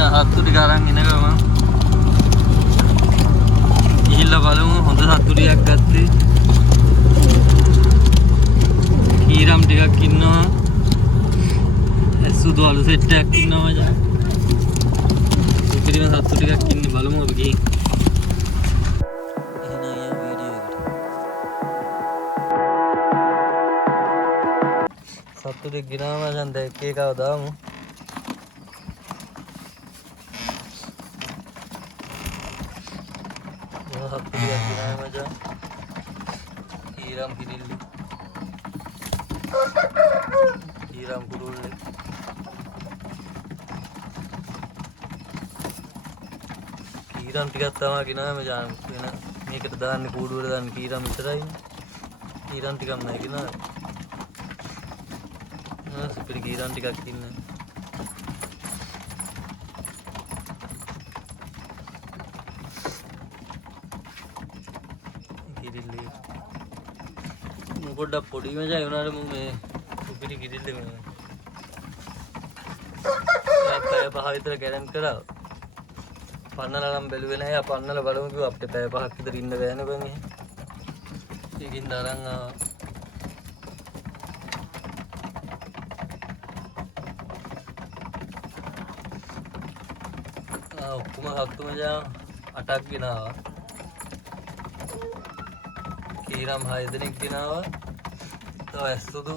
මචං සත්තු ටික අරන් එනකම ගිහිල්ලා බලමු හොඳ සත්තු ටිකක් ගත්තේ. කීරම් ටිකක් ඉන්නවා. සුදු අලු සෙට් එකක් ඉන්නවා මචං. ඉතින් සත්තු ටිකක් ඉන්නේ බලමු අපි ගිහින්. සත්තු ටික ගිනාම මචං දැන් එක එකව දාමු. සත්තු ටිකක් ගිනාම මචං. කීරම් කිරිල්ලි. කීරම් කුරුල්ලේ. කීරම් ටිකක් තමයි ගිනාම මචං. වෙන මේකට දාන්නේ කූඩුවට දාන්නේ කීරම් විතරයි. කීරම් ටිකක් නෑ ගිනාම. සුපිරි කීරම් ටිකක් ඉන්නේ. කිරිල්ලි පොඩ්ඩක් පොඩි මචං ඒ උනාට මම මේ සුපිරි කිරිල්ලි මේ පැය පහ විතර ගෑරන් කරා. පන්නලා නම් බැලුවේ නැහැ. පන්නලා බලමු කිව්වා අපිට පැය පහක් විතර ඉන්න බෑනේ බං මේ. ඒකින් තරං ඔක්කොම සත්තු මචං 8ක් ගෙනාවා. කීරම් 6 දෙනෙක් ගෙනාවා. තව ඇස්සුදු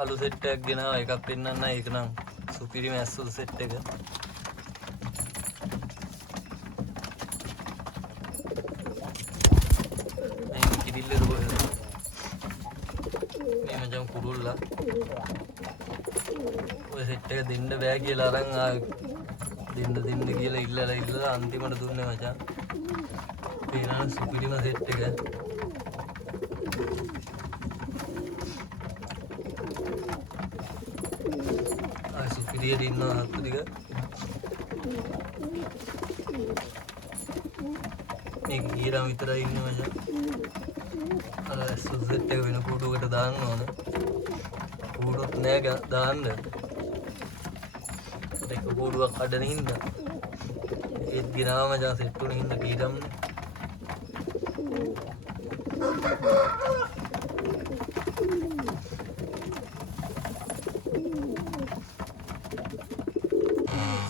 අලු සෙට් එකක් ගෙනාවා. එකක් පෙන්නන්න ඒක නම් සුපිරිම ඇස්සුදු සෙට් එක. මේ කිරිල්ලේ රෝල්. මේ මචං කුරුල්ලා. ඔය සෙට් එක දෙන්න බෑ කියලා අරන් දෙන්න කියලා ඉල්ලලා අන්තිමට දුන්නේ මචං. පේනවා සුපිරිම සෙට් එක. සුපිරියට ඉන්නවා සත්තු ටික. මේක කීරම් විතරයි ඉන්නේ මචං. අර සුදු සෙට් එක වෙන කූඩුවකට දාන්න ඕන. කූඩුවක් නෑ දාන්න. ඒක කූඩුවක් කඩන හින්දා. ඒත් ගිනාම මචං සෙට් උන හින්දා කීරම්නේ.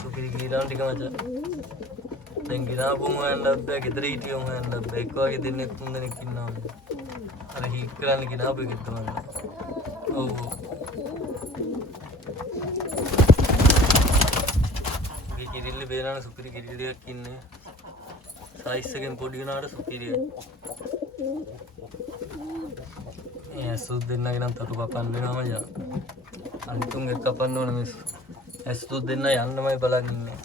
සුපිරි කීරම් ටික මචං. දැන් ගිනාපුම හොයන්නත් බෑ. ගෙදර හිටියම හොයන්නත් බෑ. එක්ක වගේ දෙන්නෙක් තුන් දෙනෙක් ඉන්නවා. අර හීක් කරන්න ගිනාපු එකෙක් තමයි. ඔව්. මේ කිරිල්ල බේරන සුපිරි කිරිල්ලක් ඉන්නේ. සයිස් එකෙන් පොඩි වෙනාට සුපිරිය. ඒ සුදු දෙන්නගේ නම් තටු කපන්න වෙනවා මචං. අනිතුන් එක කපන්න ඕන මේ ඇස්සුදු දෙන්න යන්නමයි බලන් ඉන්නේ.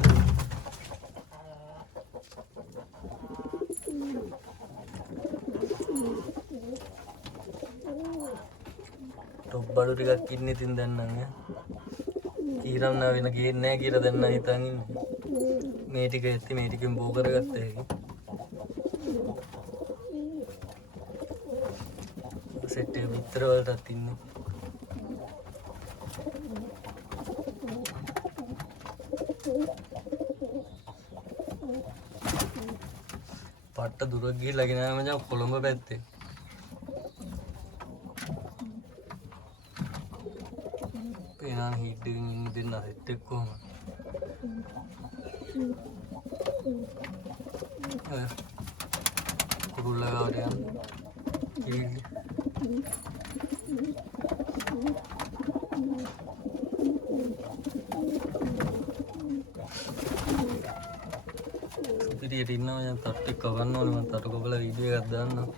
ටොප් බඩු ටිකක් ඉන්නේ තින් දැන් නම් කීරම් නා වෙන ගේන්නේ නැහැ කියලා දැන් නම් හිතන් ඉන්නේ. මේ ටික ඇත්ති මේ ටිකෙන් බෝ කරගත්ත හැකි. සෙට් එක විතර වලටත් ඉන්නේ. පට්ට දුර ගිහිල්ලා ගෙනාවා මචං කොළඹ පැත්තේ. පේනවා හීට් එකකින් ඉන්න දෙන්න සෙට් එක කොහොමද? කුරුල්ලා ගාවට යන්න. කිරිල්ලි. සුපිරියට ඉන්නවා මචං. තට්ටු එක කවන්න ඕනේ. මම තට්ටු කපලා වීඩියෝ එකක් දාන්නම්.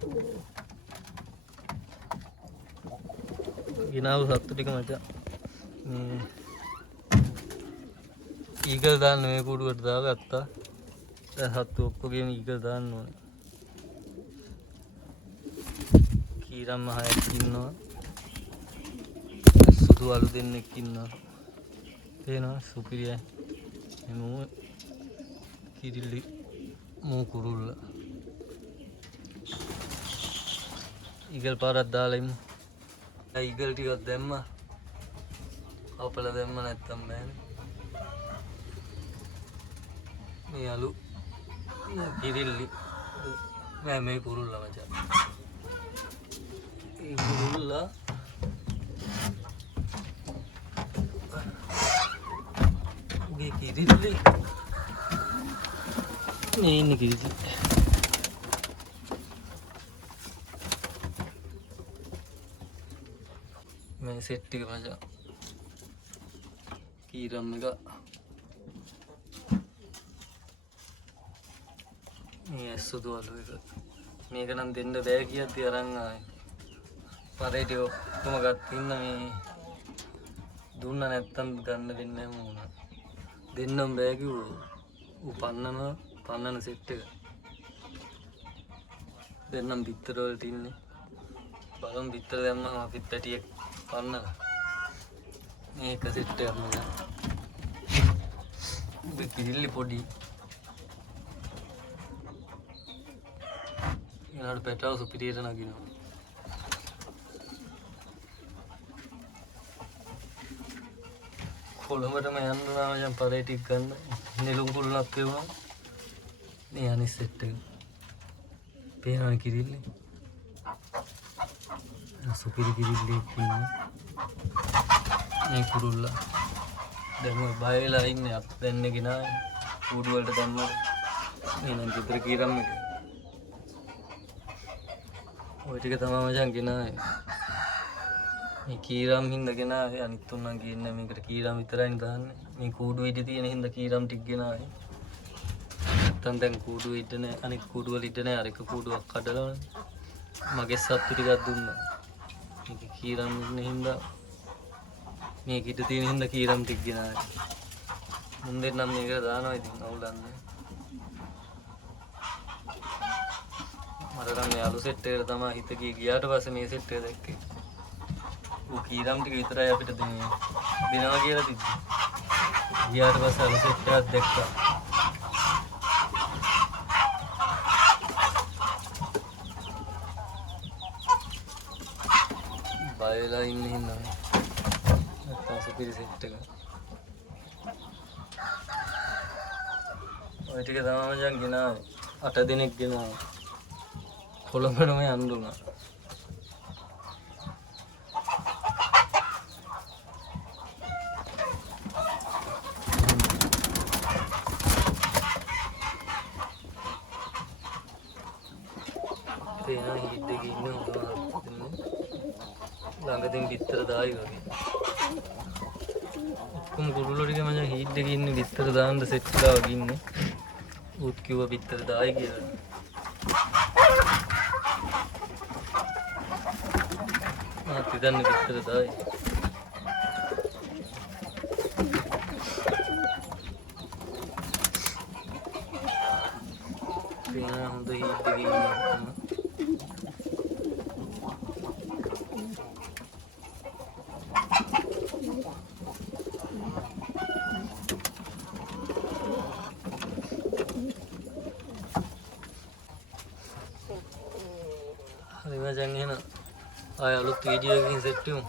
ගිනාව සත්තු ටික මචං. ඊගල් දාන්න මේ කුඩුවට දාගත්තා. දැන් සත්තු ඔක්කොගේම ඊගල් දාන්න ඕනේ. කීරම් 6ක් ඉන්නවා. සුදු අලු දෙන්නෙක් ඉන්නවා. පේනවා සුපිරියයි. මේ කිරිල්ලි මූ කුරුල්ලා. ඊගල් පාරක් දාලා ඉමු. ඊගල් ටිකක් දැම්මා. අපල දැම්ම නැත්තම් බෑනේ. මේ අලු කිරිල්ලි මේ කුරුල්ලා මචං. මේ කුරුල්ලා ගේ කිරිල්ලි මේ ඉන්නේ කිරිල්ලි. මේ සෙට් එක මචං. කීරම් එක මේ ඇස්සුදු අලු එක. මේක නම් දෙන්න බෑ කියද්දි අරන් ආවේ. පරේටි ඔක්කොම ගත්තින්න මේ දුන්න නැත්තම් ගන්න දෙන්නේ නැහැ මොනවා. දෙන්නම් බෑ කිව්වෝ. ඌ පන්නන සෙට් එක. දෙන්නම් පිටර වලට ඉන්නේ. බලමු පිටර දැම්මම අපි පැටියෙක් පන්නලා. මේක සෙට් එකක් මචං. මේ කිරිල්ලි පොඩි. ඊළඟට පැටව සුපිරියට නගිනවා. කොළඹටම යන්න නම් මචං පරේටික් ගන්න. නෙළුම් කුළුණක් වේවා. මේ අනිත් සෙට් එක. පේනවා කිරිල්ලි. සුපිරි කිරිල්ලි ඉන්නේ. මේ කුරුල්ලා. දැන් ඔය බය වෙලා ඉන්නේ අප් දැන්නේ කිනා කූඩු වලට දැම්මා. මේ නම් විතර කීරම් එක. ඔය ටික තමයි මචං ගෙනාවේ. මේ කීරම් හින්දා ගෙනාවේ. අනිත් තුන්නම් කියන්නේ මේකට කීරම් විතරයි දාන්නේ. මේ කූඩු ඉදි තියෙන හින්දා කීරම් ටික ගෙනාවේ. නැත්තම් දැන් කූඩු ඉද නැහැ. අනිත් කූඩු වල ඉද නැහැ. අර එක කූඩුවක් කඩලා මගේ සත්තු ටිකක් දුන්නා. මේක කීරම් ඉන්න හින්දා මේක ඉද තියෙන හින්දා කීරම් ටික ගෙනාවේ. මුන් දෙන්නම් මේකට දානවා ඉතින් අවුලන්නේ. මට නම් මේ අලු සෙට් එකට තමයි හිත ගියාට පස්සේ මේ සෙට් එක දැක්කේ. ඌ කීරම් ටික විතරයි අපිට දෙනවා කියලා තිබ්බේ. ගියාට පස්සේ අලු සෙට් එකක් දැක්කා. බය වෙලා ඉන්නේ හින්දා නැත්තම් සුපිරි සෙට් එක. ඔය ටික තමයි මචං ගෙනාවේ. 8 දිනක් ගෙනාවා. කොළඹටම යන්න උනා. පේනවා හිට් එකේ ඉන්න ළඟදී පිටර දායි වගේ. ඔක්කොම කුරුල්ලෝ ටික මචං හිට් එකේ ඉන්නේ පිටර දාන්න සෙට් එකා වගේ ඉන්නේ. ඌත් කිව්වා පිටර දායි කියලා. තිදන්න පිටර දායි. පේනවා හොඳ හිට් එකේ ඉන්නේ. හරි මචං එහෙනම් ආය අලුත් වීඩියෝ එකකින් සෙට් වෙමු.